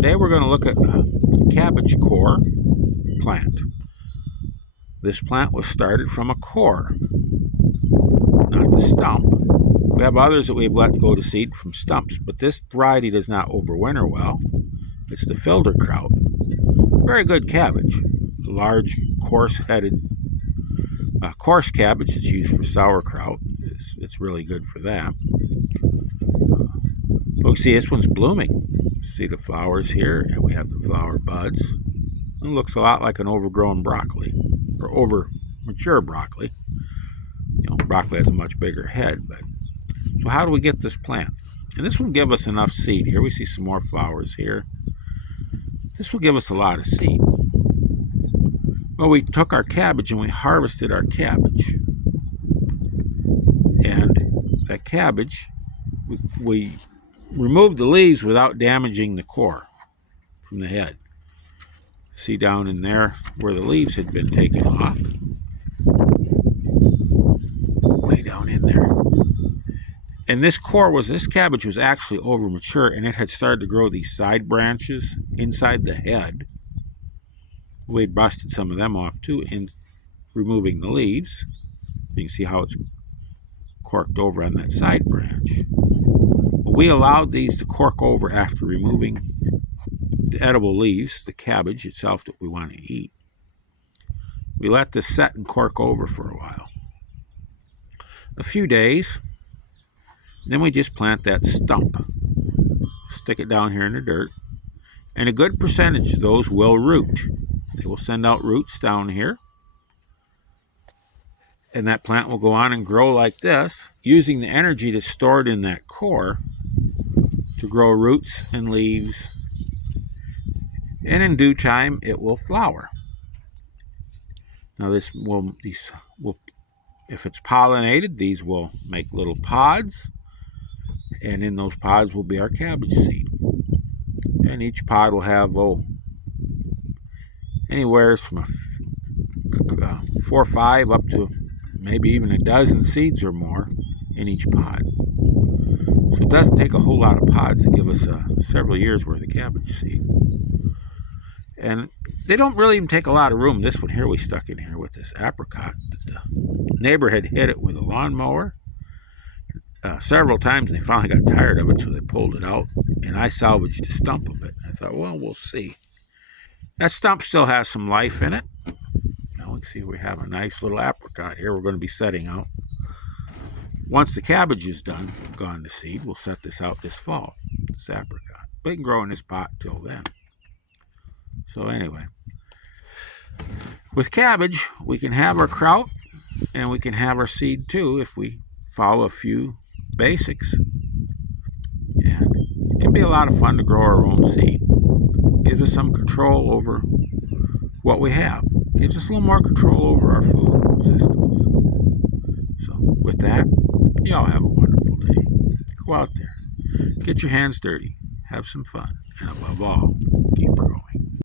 Today we're going to look at a cabbage core plant. This plant was started from a core, not the stump. We have others that we've let go to seed from stumps, but this variety does not overwinter well. It's the Filderkraut. Very good cabbage. A large, coarse-headed, coarse cabbage that's used for sauerkraut. It's really good for that. We see this one's blooming. See the flowers here, and we have the flower buds. It looks a lot like an overgrown broccoli, or over mature broccoli. Broccoli has a much bigger head. So how do we get this plant? And this will give us enough seed. Here we see some more flowers here. This will give us a lot of seed. Well, we took our cabbage and we harvested our cabbage. And that cabbage, we removed the leaves without damaging the core from the head. See down in there where the leaves had been taken off. Way down in there. And this cabbage was actually over mature, and it had started to grow these side branches inside the head. We had busted some of them off too in removing the leaves. You can see how it's corked over on that side branch. We allowed these to cork over after removing the edible leaves, the cabbage itself that we want to eat. We let this set and cork over for a while. A few days, then we just plant that stump. Stick it down here in the dirt. And a good percentage of those will root. They will send out roots down here. And that plant will go on and grow like this, using the energy that's stored in that core to grow roots and leaves. And in due time, it will flower. Now if it's pollinated, these will make little pods. And in those pods will be our cabbage seed. And each pod will have anywhere from 4 or 5 up to maybe even a dozen seeds or more in each pod. So it doesn't take a whole lot of pods to give us several years worth of cabbage seed. And they don't really even take a lot of room. This one here we stuck in here with this apricot. The neighbor had hit it with a lawnmower several times, and they finally got tired of it, so they pulled it out, and I salvaged the stump of it. I thought, well, we'll see. That stump still has some life in it. Now we can see we have a nice little apricot here we're going to be setting out. Once the cabbage is done, gone to seed, we'll set this out this fall, this apricot. But it can grow in this pot till then. So anyway, with cabbage, we can have our kraut, and we can have our seed too if we follow a few basics. And it can be a lot of fun to grow our own seed. Gives us some control over what we have. Gives us a little more control over our food systems. So with that, y'all have a wonderful day. Go out there. Get your hands dirty. Have some fun. And above all, keep growing.